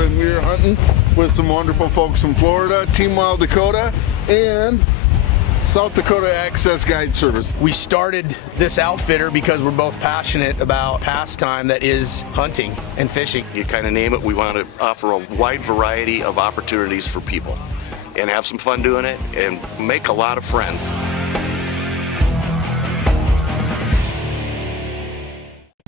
and we're hunting with some wonderful folks from Florida, Team Wild Dakota, and South Dakota Access Guide Service. We started this outfitter because we're both passionate about pastime that is hunting and fishing. You kind of name it, we want to offer a wide variety of opportunities for people and have some fun doing it and make a lot of friends.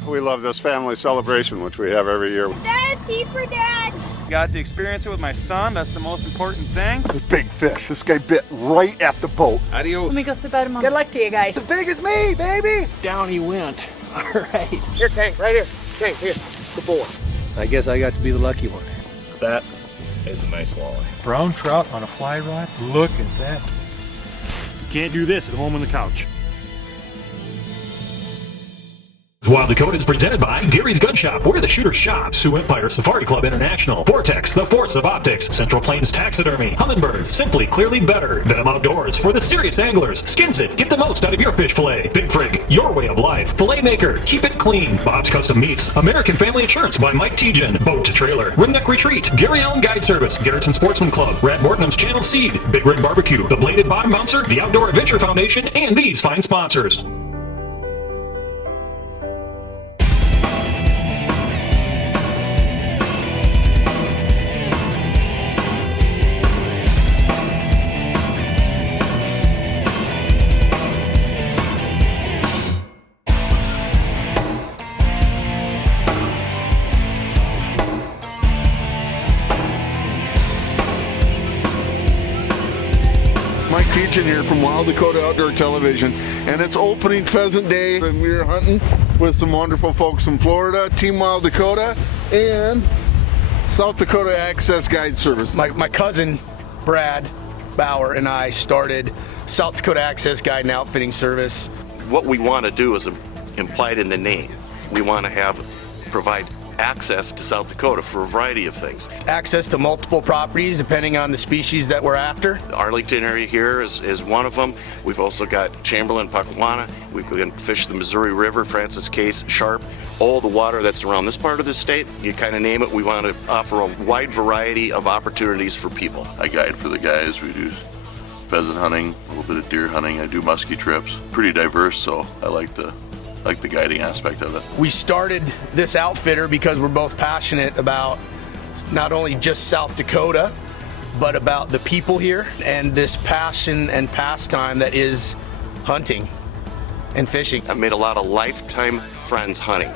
We love this family celebration, which we have every year. Dad, tea for Dad. Got to experience it with my son. That's the most important thing. This big fish. This guy bit right at the boat. Adios. Let me go sit by Mom. Good luck to you guys. As big as me, baby. Down he went. All right. Here, Tank, right here. Tank, here. Good boy. I guess I got to be the lucky one. That is a nice walleye. Brown trout on a fly rod. Look at that. You can't do this at home on the couch. Wild Dakota is presented by Gary's Gun Shop, where the shooters shop, Sioux Empire Safari Club International, Vortex, the Force of Optics, Central Plains Taxidermy, Humminbird, Simply Clearly Better, Venom Outdoors, for the serious anglers, Skins It, get the most out of your fish fillet, Big Frig, your way of life, Fillet Maker, keep it clean, Bob's Custom Meats, American Family Insurance by Mike Tejan, Boat to Trailer, Ringneck Retreat, Gary Allen Guide Service, Garrettson Sportsman Club, Brad Morton's Channel Seed, Big Rig Barbecue, the Bladed Bottom Bouncer, the Outdoor Adventure Foundation, and these fine sponsors. Mike Teachin here from Wild Dakota Outdoor Television, and it's opening pheasant day, and we're hunting with some wonderful folks from Florida, Team Wild Dakota, and South Dakota Access Guide Service. My cousin, Brad Bauer, and I started South Dakota Access Guide and Outfitting Service. What we want to do is implied in the name. We want to provide access to South Dakota for a variety of things. Access to multiple properties depending on the species that we're after. The Arlington area here is one of them. We've also got Chamberlain, Pacwana. We can fish the Missouri River, Francis Case, Sharp, all the water that's around this part of the state. You kind of name it, we want to offer a wide variety of opportunities for people. I guide for the guys. We do pheasant hunting, a little bit of deer hunting. I do muskie trips. Pretty diverse, so I like the guiding aspect of it. We started this outfitter because we're both passionate about not only just South Dakota, but about the people here and this passion and pastime that is hunting and fishing. I've made a lot of lifetime friends hunting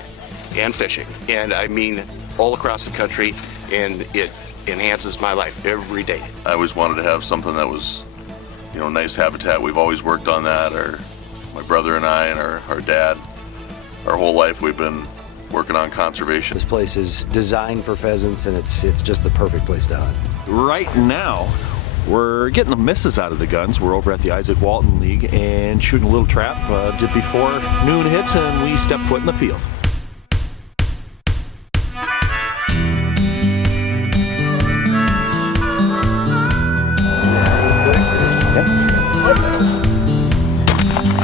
and fishing, and I mean all across the country, and it enhances my life every day. I always wanted to have something that was, nice habitat. We've always worked on that. My brother and I and our dad, our whole life we've been working on conservation. This place is designed for pheasants, and it's just the perfect place to hunt. Right now, we're getting the misses out of the guns. We're over at the Isaac Walton League and shooting a little trap just before noon hits, and we step foot in the field.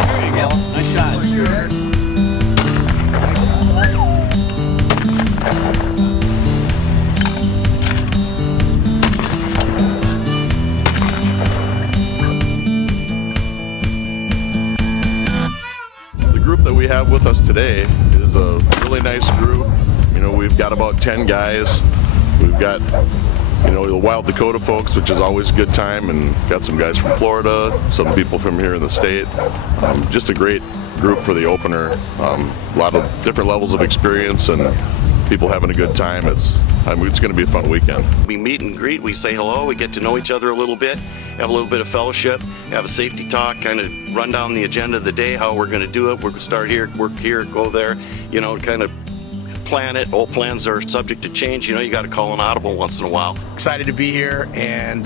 There you go. Nice shot. The group that we have with us today is a really nice group. We've got about 10 guys. We've got the Wild Dakota folks, which is always a good time, and got some guys from Florida, some people from here in the state. Just a great group for the opener. A lot of different levels of experience and people having a good time. It's going to be a fun weekend. We meet and greet, we say hello, we get to know each other a little bit, have a little bit of fellowship, have a safety talk, kind of run down the agenda of the day, how we're going to do it. We're going to start here, work here, go there, kind of plan it. All plans are subject to change. You got to call an audible once in a while. Excited to be here and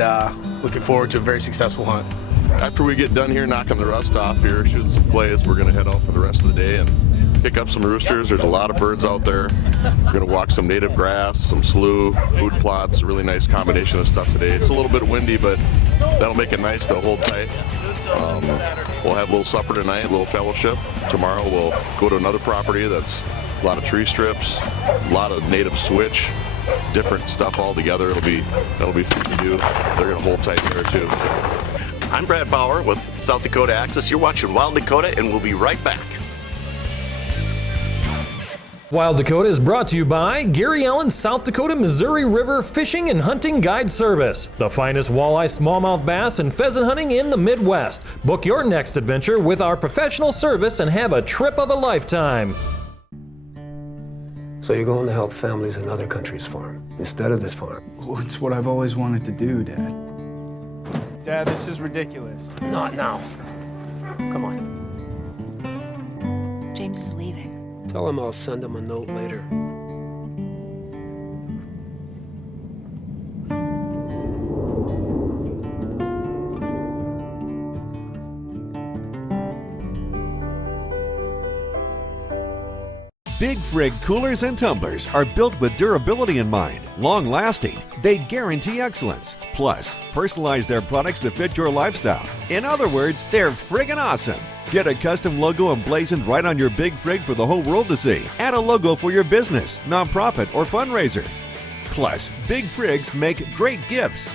looking forward to a very successful hunt. After we get done here knocking the rust off here, shooting some plays, we're going to head out for the rest of the day and pick up some roosters. There's a lot of birds out there. We're going to walk some native grass, some slough, food plots, a really nice combination of stuff today. It's a little bit windy, but that'll make it nice to hold tight. We'll have a little supper tonight, a little fellowship. Tomorrow we'll go to another property that's a lot of tree strips, a lot of native switch, different stuff all together. That'll be fun to do. They're gonna hold tight there too. I'm Brad Bauer with South Dakota Access. You're watching Wild Dakota, and we'll be right back. Wild Dakota is brought to you by Gary Allen's South Dakota Missouri River Fishing and Hunting Guide Service, the finest walleye, smallmouth bass, and pheasant hunting in the Midwest. Book your next adventure with our professional service and have a trip of a lifetime. So you're going to help families in other countries farm instead of this farm? Well, it's what I've always wanted to do, Dad. Dad, this is ridiculous. Not now. Come on. James is leaving. Tell him I'll send him a note later. Big Frig coolers and tumblers are built with durability in mind, long-lasting. They guarantee excellence. Plus, personalize their products to fit your lifestyle. In other words, they're friggin' awesome. Get a custom logo emblazoned right on your Big Frig for the whole world to see. Add a logo for your business, nonprofit, or fundraiser. Plus, Big Frigs make great gifts.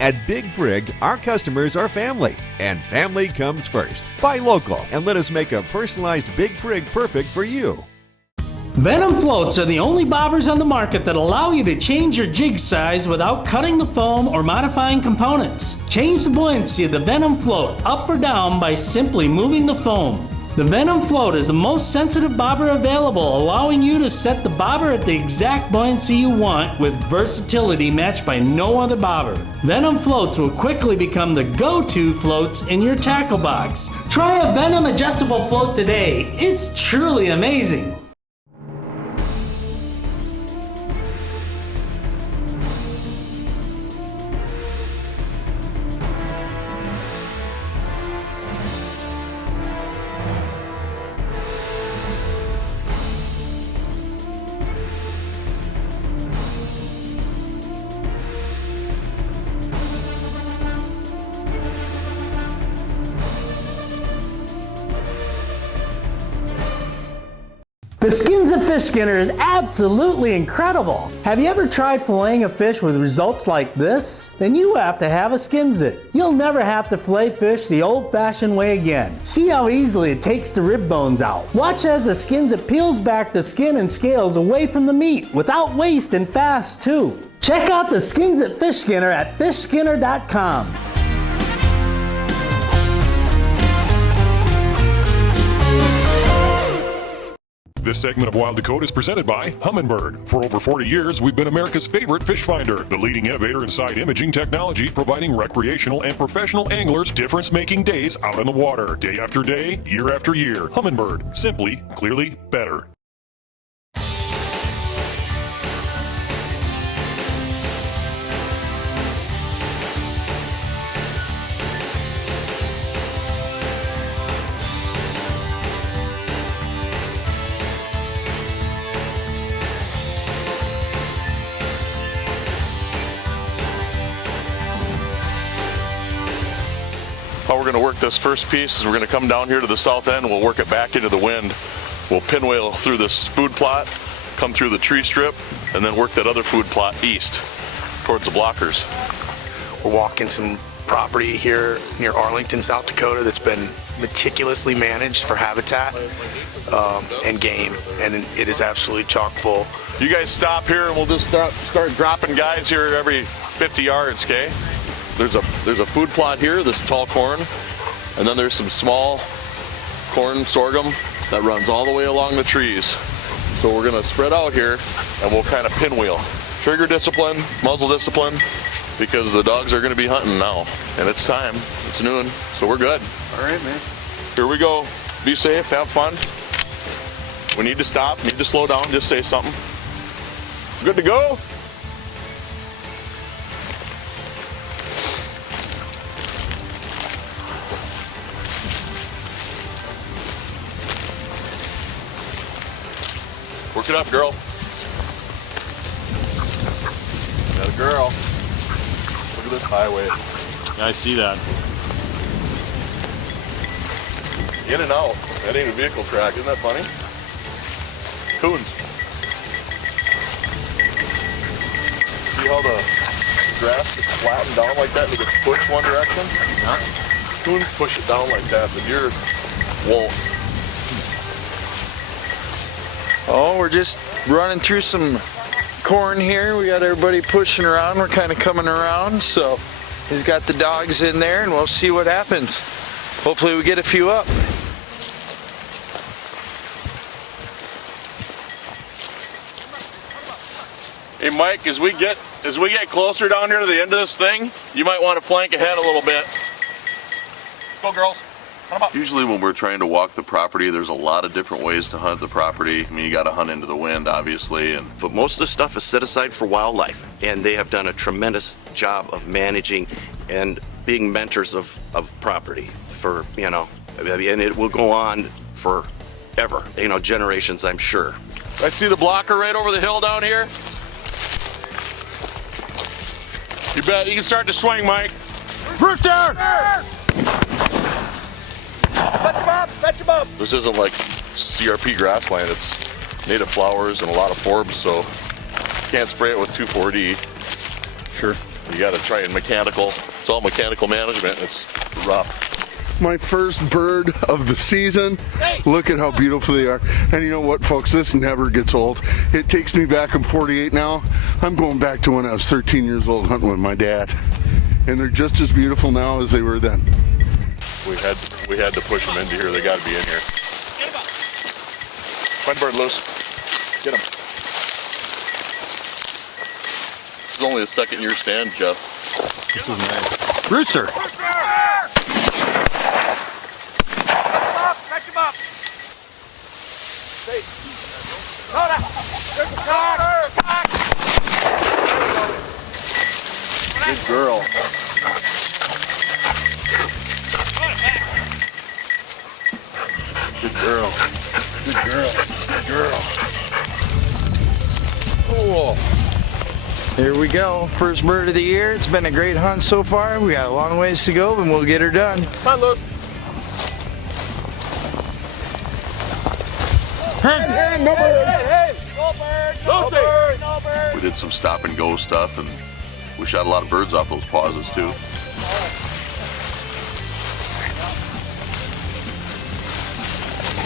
At Big Frig, our customers are family, and family comes first. Buy local and let us make a personalized Big Frig perfect for you. Venom floats are the only bobbers on the market that allow you to change your jig size without cutting the foam or modifying components. Change the buoyancy of the Venom float up or down by simply moving the foam. The Venom float is the most sensitive bobber available, allowing you to set the bobber at the exact buoyancy you want with versatility matched by no other bobber. Venom floats will quickly become the go-to floats in your tackle box. Try a Venom adjustable float today. It's truly amazing. The Skins of Fish Skinner is absolutely incredible. Have you ever tried filleting a fish with results like this? Then you have to have a Skins It. You'll never have to fillet fish the old-fashioned way again. See how easily it takes the rib bones out. Watch as the Skins It peels back the skin and scales away from the meat without waste and fast too. Check out the Skins It Fish Skinner at fishskinner.com. This segment of Wild Dakota is presented by Humminbird. For over 40 years, we've been America's favorite fish finder, the leading innovator in side imaging technology, providing recreational and professional anglers difference-making days out on the water, day after day, year after year. Humminbird, simply, clearly better. How we're going to work this first piece is we're going to come down here to the south end, we'll work it back into the wind. We'll pinwheel through this food plot, come through the tree strip, and then work that other food plot east towards the blockers. We're walking some property here near Arlington, South Dakota that's been meticulously managed for habitat and game, and it is absolutely chock full. You guys stop here and we'll just start dropping guys here every 50 yards, okay? There's a food plot here, this tall corn, and then there's some small corn sorghum that runs all the way along the trees. So we're gonna spread out here and we'll kind of pinwheel. Trigger discipline, muzzle discipline, because the dogs are gonna be hunting now. And it's time, it's noon, so we're good. All right, man. Here we go. Be safe, have fun. We need to stop, need to slow down, just say something. Good to go? Work it up, girl. Got a girl. Look at this highway. Yeah, I see that. In and out. That ain't a vehicle track. Isn't that funny? Coons. See how the grass is flattened down like that and it gets pushed one direction? Coons push it down like that, the deer won't. Oh, we're just running through some corn here. We got everybody pushing around. We're kind of coming around, so he's got the dogs in there, and we'll see what happens. Hopefully we get a few up. Hey Mike, as we get closer down here to the end of this thing, you might want to flank ahead a little bit. Go girls. Usually when we're trying to walk the property, there's a lot of different ways to hunt the property. I mean, you got to hunt into the wind, obviously. But most of the stuff is set aside for wildlife, and they have done a tremendous job of managing and being mentors of property for, you know, and it will go on forever, you know, generations, I'm sure. I see the blocker right over the hill down here. You bet, you can start to swing, Mike. Root down! Fetch him up! This isn't like CRP grassland, it's native flowers and a lot of forbs, so you can't spray it with 2,4-D. Sure. You gotta try and mechanical, it's all mechanical management, it's rough. My first bird of the season. Look at how beautiful they are. And you know what, folks, this never gets old. It takes me back, I'm 48 now. I'm going back to when I was 13 years old hunting with my dad. And they're just as beautiful now as they were then. We had to push them into here. They got to be in here. Find bird loose. Get him. This is only a second-year stand, Jeff. This is nice. Rooster. Fetch him up! Good girl. Good girl. Good girl. Good girl. Cool. Here we go. First bird of the year. It's been a great hunt so far. We got a long ways to go, and we'll get her done. Come on, Luke. Hey, no bird! Hey! No bird! No bird! We did some stop and go stuff, and we shot a lot of birds off those pauses too.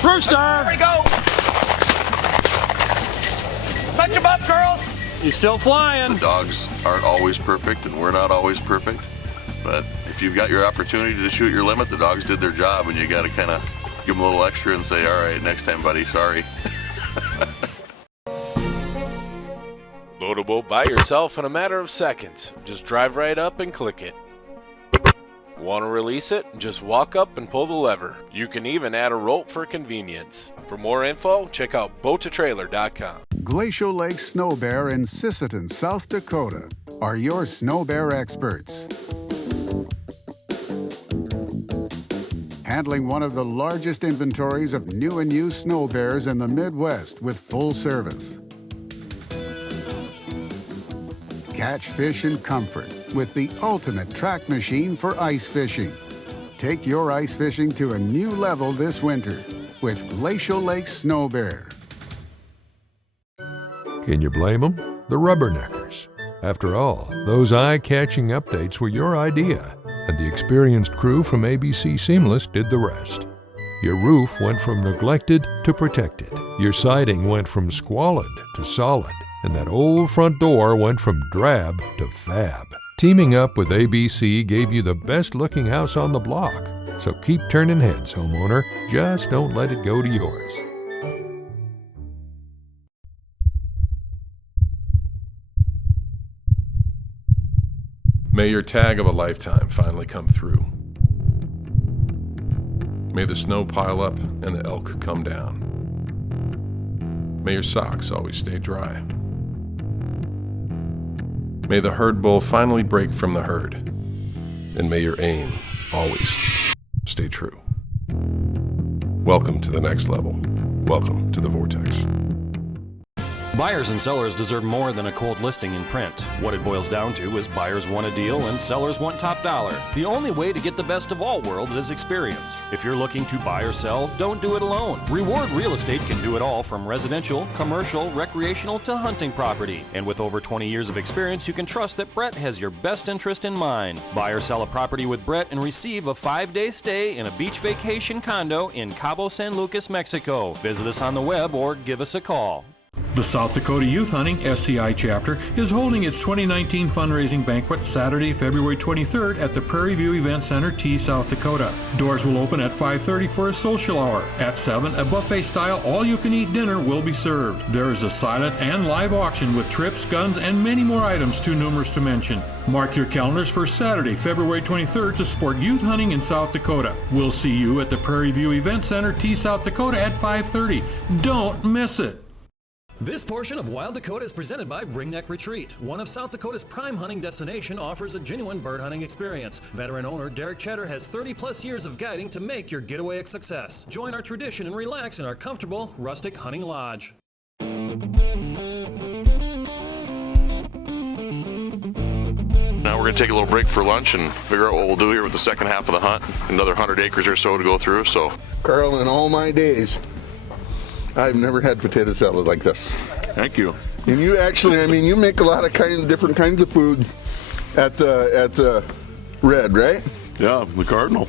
Rooster! There we go! Touch him up, girls! He's still flying. The dogs aren't always perfect, and we're not always perfect. But if you've got your opportunity to shoot your limit, the dogs did their job, and you got to kind of give them a little extra and say, all right, next time, buddy, sorry. Load a boat by yourself in a matter of seconds. Just drive right up and click it. Want to release it? Just walk up and pull the lever. You can even add a rope for convenience. For more info, check out boat2trailer.com. Glacial Lake Snow Bear in Sisseton, South Dakota are your snow bear experts. Handling one of the largest inventories of new and used snow bears in the Midwest with full service. Catch fish in comfort with the ultimate track machine for ice fishing. Take your ice fishing to a new level this winter with Glacial Lake Snow Bear. Can you blame them? The Rubberneckers. After all, those eye-catching updates were your idea, and the experienced crew from ABC Seamless did the rest. Your roof went from neglected to protected. Your siding went from squalid to solid, and that old front door went from drab to fab. Teaming up with ABC gave you the best-looking house on the block. So keep turning heads, homeowner. Just don't let it go to yours. May your tag of a lifetime finally come through. May the snow pile up and the elk come down. May your socks always stay dry. May the herd bull finally break from the herd. And may your aim always stay true. Welcome to the next level. Welcome to the Vortex. Buyers and sellers deserve more than a cold listing in print. What it boils down to is buyers want a deal and sellers want top dollar. The only way to get the best of all worlds is experience. If you're looking to buy or sell, don't do it alone. Reward Real Estate can do it all from residential, commercial, recreational to hunting property. And with over 20 years of experience, you can trust that Brett has your best interest in mind. Buy or sell a property with Brett and receive a 5-day stay in a beach vacation condo in Cabo San Lucas, Mexico. Visit us on the web or give us a call. The South Dakota Youth Hunting SCI chapter is holding its 2019 fundraising banquet Saturday, February 23rd at the Prairie View Event Center, T, South Dakota. Doors will open at 5:30 for a social hour. At 7, a buffet-style all-you-can-eat dinner will be served. There is a silent and live auction with trips, guns, and many more items too numerous to mention. Mark your calendars for Saturday, February 23rd to support youth hunting in South Dakota. We'll see you at the Prairie View Event Center, T, South Dakota at 5:30. Don't miss it. This portion of Wild Dakota is presented by Ringneck Retreat. One of South Dakota's prime hunting destination offers a genuine bird hunting experience. Veteran owner Derek Cheddar has 30-plus years of guiding to make your getaway a success. Join our tradition and relax in our comfortable, rustic hunting lodge. Now we're going to take a little break for lunch and figure out what we'll do here with the second half of the hunt. Another 100 acres or so to go through. So, Carl, in all my days, I've never had potato salad like this. Thank you. And you actually, I mean, you make a lot of different kinds of food at Red, right? Yeah, the Cardinal.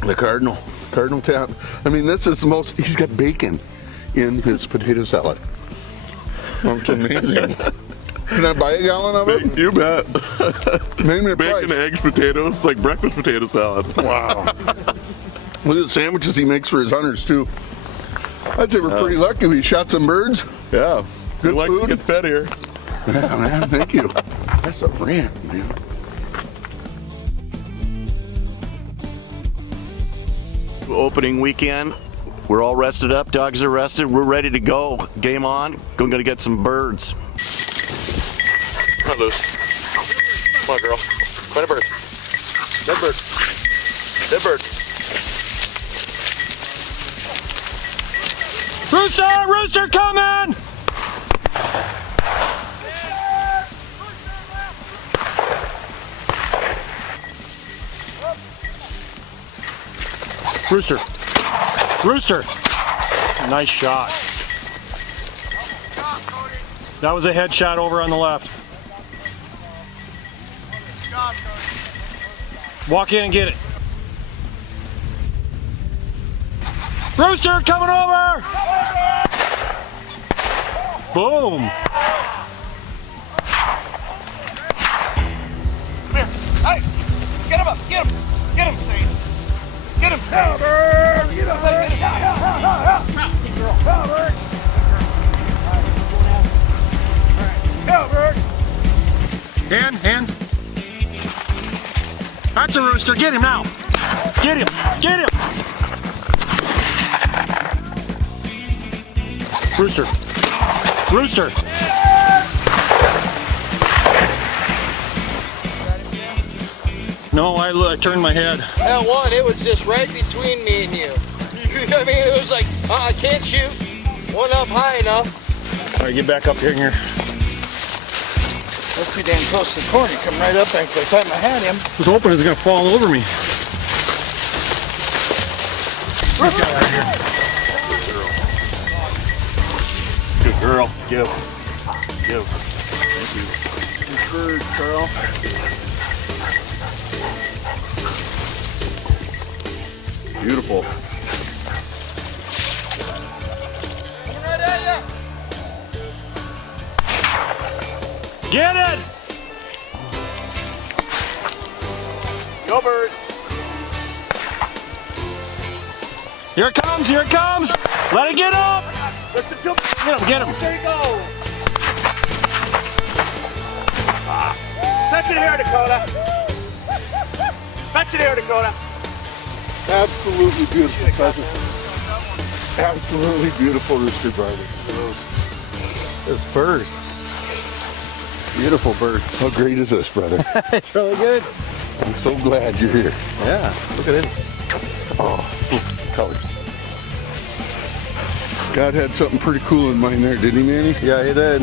The Cardinal Tap. I mean, this is the most. He's got bacon in his potato salad. That's amazing. Can I buy a gallon of it? You bet. Name your bacon, price. eggs, potatoes, it's like breakfast potato salad. Wow. Look at the sandwiches he makes for his hunters too. I'd say we're pretty lucky. We shot some birds. Yeah. Good like food. to get fed here. Yeah, man. Thank you. That's a rant, man. Opening weekend. We're all rested up. Dogs are rested. We're ready to go. Game on. Going to get some birds. Come on, Luce. Come on, girl. Find a bird. Dead bird. Dead bird. Rooster! Rooster coming! Rooster. Rooster. Nice shot. That was a headshot over on the left. Walk in and get it. Rooster coming over! Boom! Come here. Hey! Get him up! Get him! Get him, Sadie! Get him, Sadie! Get him, Sadie! Go, Bird! Hand. That's a rooster. Get him now. Get him. Get him. Rooster. Rooster. No, I turned my head. That one, it was just right between me and you. I mean, it was like, I can't shoot. One up high enough. All right, get back up here. That's too damn close to the corner. Come right up there. By the time I had him. I was hoping it was going to fall over me. Good girl. Give. Thank you. Good bird, Carl. Beautiful. Right at you. Get it! Go, Bird! Here it comes, here it comes! Let it get up! Get him! There you go! Touch it here, Dakota! Touch it here, Dakota! Absolutely beautiful pheasant. Absolutely beautiful rooster, brother. This bird. Beautiful bird. How great is this, brother? It's really good. I'm so glad you're here. Yeah, look at this. Oh, colors. God had something pretty cool in mind there, didn't he, Manny? Yeah, he did.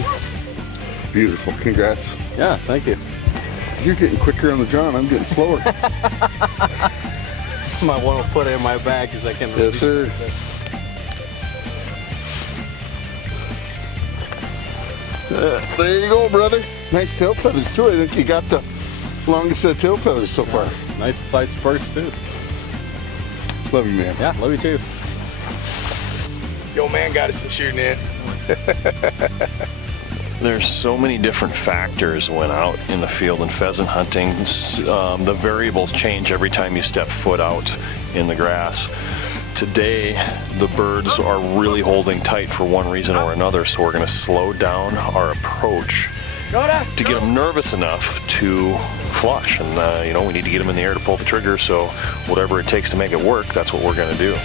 Beautiful. Congrats. Yeah, thank you. You're getting quicker on the draw, and I'm getting slower. Might want to put it in my bag because I can. Yes, sir. There you go, brother. Nice tail feathers, too. I think you got the longest set of tail feathers so far. Nice size first, too. Love you, man. Yeah, love you, too. Yo, man, got us some shooting in. There's so many different factors when out in the field and pheasant hunting. The variables change every time you step foot out in the grass. Today, the birds are really holding tight for one reason or another, so we're going to slow down our approach to get them nervous enough to flush. And, you know, we need to get them in the air to pull the trigger, so whatever it takes to make it work, that's what we're going to do.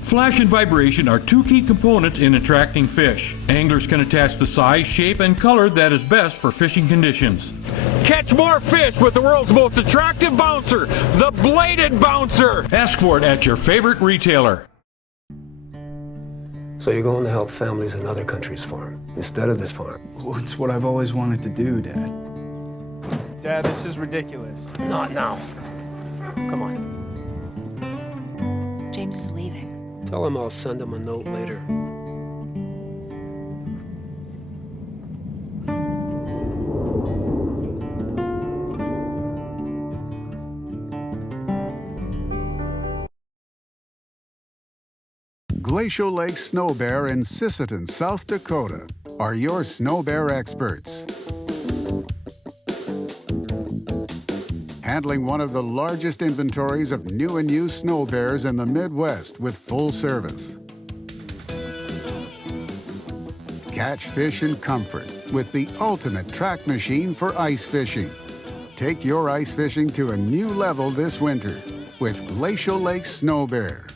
Flash and vibration are two key components in attracting fish. Anglers can attach the size, shape, and color that is best for fishing conditions. Catch more fish with the world's most attractive bouncer, the bladed bouncer. Ask for it at your favorite retailer. So you're going to help families in other countries farm instead of this farm. Well, it's what I've always wanted to do, Dad. Dad, this is ridiculous. Not now. Come on. James is leaving. Tell him I'll send him a note later. Glacial Lake Snow Bear in Sisseton, South Dakota are your snow bear experts. Handling one of the largest inventories of new and used snow bears in the Midwest with full service. Catch fish in comfort with the ultimate track machine for ice fishing. Take your ice fishing to a new level this winter with Glacial Lake Snow Bear.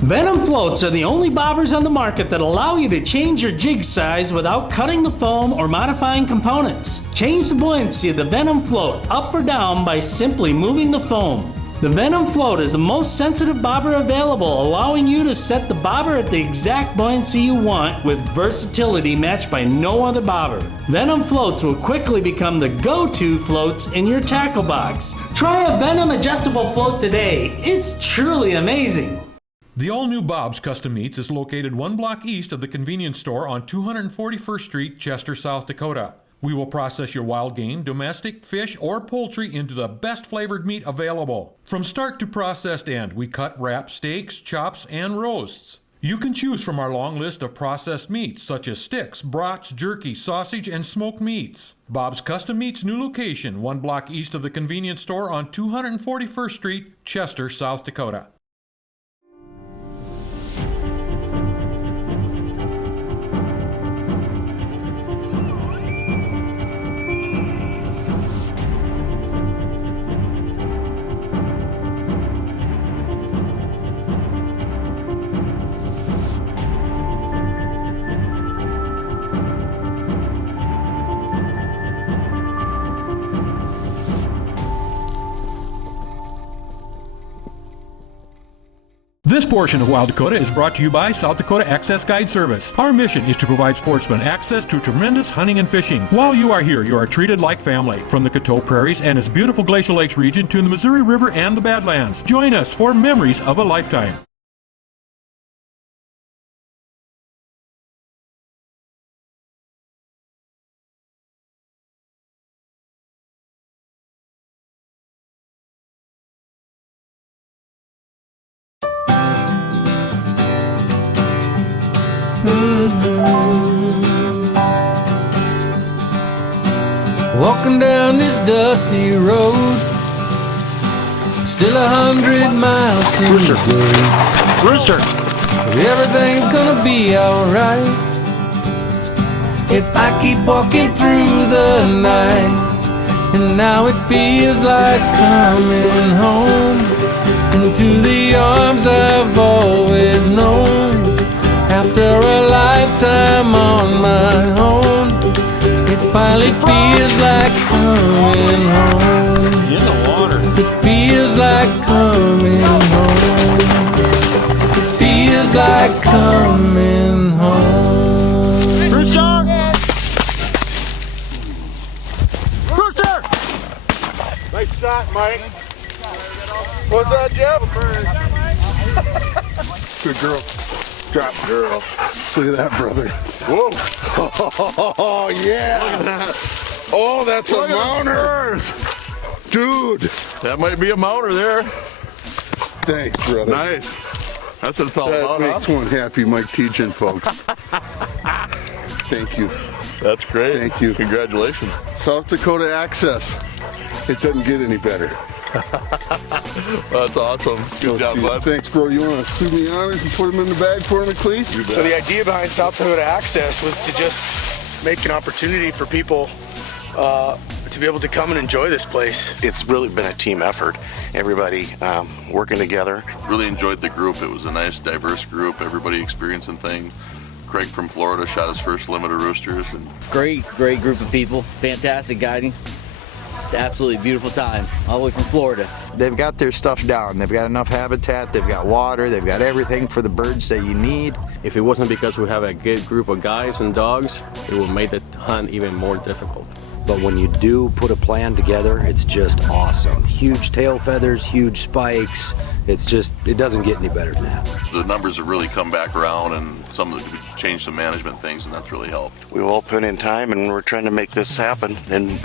Venom floats are the only bobbers on the market that allow you to change your jig size without cutting the foam or modifying components. Change the buoyancy of the Venom float up or down by simply moving the foam. The Venom float is the most sensitive bobber available, allowing you to set the bobber at the exact buoyancy you want with versatility matched by no other bobber. Venom floats will quickly become the go-to floats in your tackle box. Try a Venom adjustable float today. It's truly amazing. The all-new Bob's Custom Meats is located 1 block east of the convenience store on 241st Street, Chester, South Dakota. We will process your wild game, domestic, fish, or poultry into the best flavored meat available. From start to processed end, we cut, wrap, steaks, chops, and roasts. You can choose from our long list of processed meats such as sticks, brats, jerky, sausage, and smoked meats. Bob's Custom Meats new location, 1 block east of the convenience store on 241st Street, Chester, South Dakota. This portion of Wild Dakota is brought to you by South Dakota Access Guide Service. Our mission is to provide sportsmen access to tremendous hunting and fishing. While you are here, you are treated like family. From the Coteau Prairies and its beautiful Glacial Lakes region to the Missouri River and the Badlands. Join us for memories of a lifetime. Walking down this dusty road, still 100 miles from the road. Rooster! Everything's gonna be alright if I keep walking through the night. And now it feels like coming home into the arms I've always known. After a lifetime on my own, it finally feels like coming home. In the water. It feels like coming home. Feels like coming home. Rooster! Rooster! Nice shot, Mike. What's that, Jeff? Good girl. Drop girl. Look at that, brother. Whoa. Oh, yeah. Look at that. Oh, that's Look a mounter. Dude. That might be a mounter there. Thanks, brother. Nice. That's what it's all That about, makes one happy, Mike teaching, folks. Thank you. That's great. Thank you. Congratulations. South Dakota Access. It doesn't get any better. That's awesome. Good job, bud. Thanks, bro. You want to do me honors and put them in the bag for me, please? So the idea behind South Dakota Access was to just make an opportunity for people to be able to come and enjoy this place. It's really been a team effort. Everybody working together. Really enjoyed the group. It was a nice, diverse group. Everybody experiencing things. Craig from Florida shot his first limit of roosters. And great group of people. Fantastic guiding. It's an absolutely beautiful time, all the way from Florida. They've got their stuff down. They've got enough habitat, they've got water, they've got everything for the birds that you need. If it wasn't because we have a good group of guys and dogs, it would make the hunt even more difficult. But when you do put a plan together, it's just awesome. Huge tail feathers, huge spikes. It's just, it doesn't get any better than that. the numbers have really come back around, and some of the, we changed some management things, and that's really helped. We've all put in time, and we're trying to make this happen and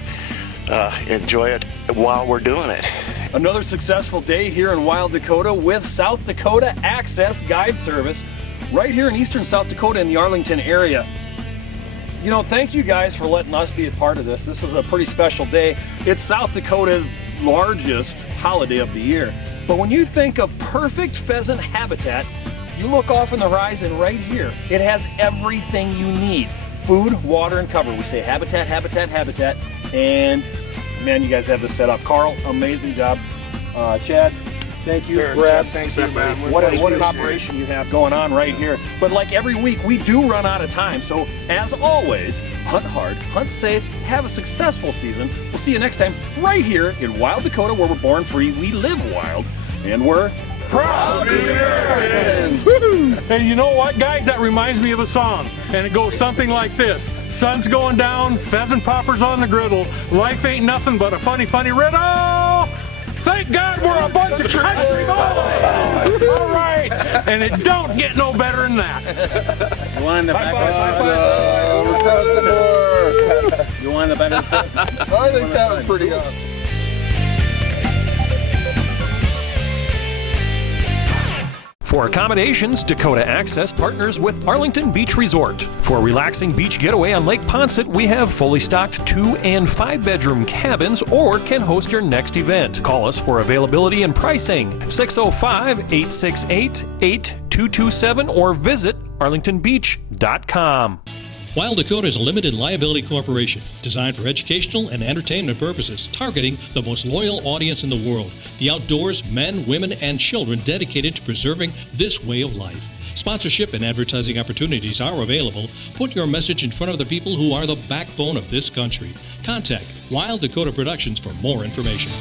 enjoy it while we're doing it. Another successful day here in Wild Dakota with South Dakota Access Guide Service right here in eastern South Dakota in the Arlington area. You know, thank you guys for letting us be a part of this. This is a pretty special day. It's South Dakota's largest holiday of the year. But when you think of perfect pheasant habitat, you look off in the horizon right here. It has everything you need. Food, water, and cover. We say habitat, habitat, habitat. And man, you guys have this set up. Carl, amazing job. Chad, thank you. Sir, Brad, Chad, thank you, man. What an operation you have going on right here. But like every week, we do run out of time. So as always, hunt hard, hunt safe, have a successful season. We'll see you next time right here in Wild Dakota, where we're born free, we live wild, and we're proud Americans. Hey, you know what, guys? That reminds me of a song, and it goes something like this. Sun's going down, pheasant poppers on the griddle. Life ain't nothing but a funny, funny riddle. Thank God we're a bunch of country boys. All right, and it don't get no better than that. You want the You want the better? I think that was pretty awesome. For accommodations, Dakota Access partners with Arlington Beach Resort. For a relaxing beach getaway on Lake Ponset, we have fully stocked 2 and 5 bedroom cabins or can host your next event. Call us for availability and pricing, 605-868-8227 or visit arlingtonbeach.com. Wild Dakota is a limited liability corporation designed for educational and entertainment purposes, targeting the most loyal audience in the world, the outdoors, men, women, and children dedicated to preserving this way of life. Sponsorship and advertising opportunities are available. Put your message in front of the people who are the backbone of this country. Contact Wild Dakota Productions for more information.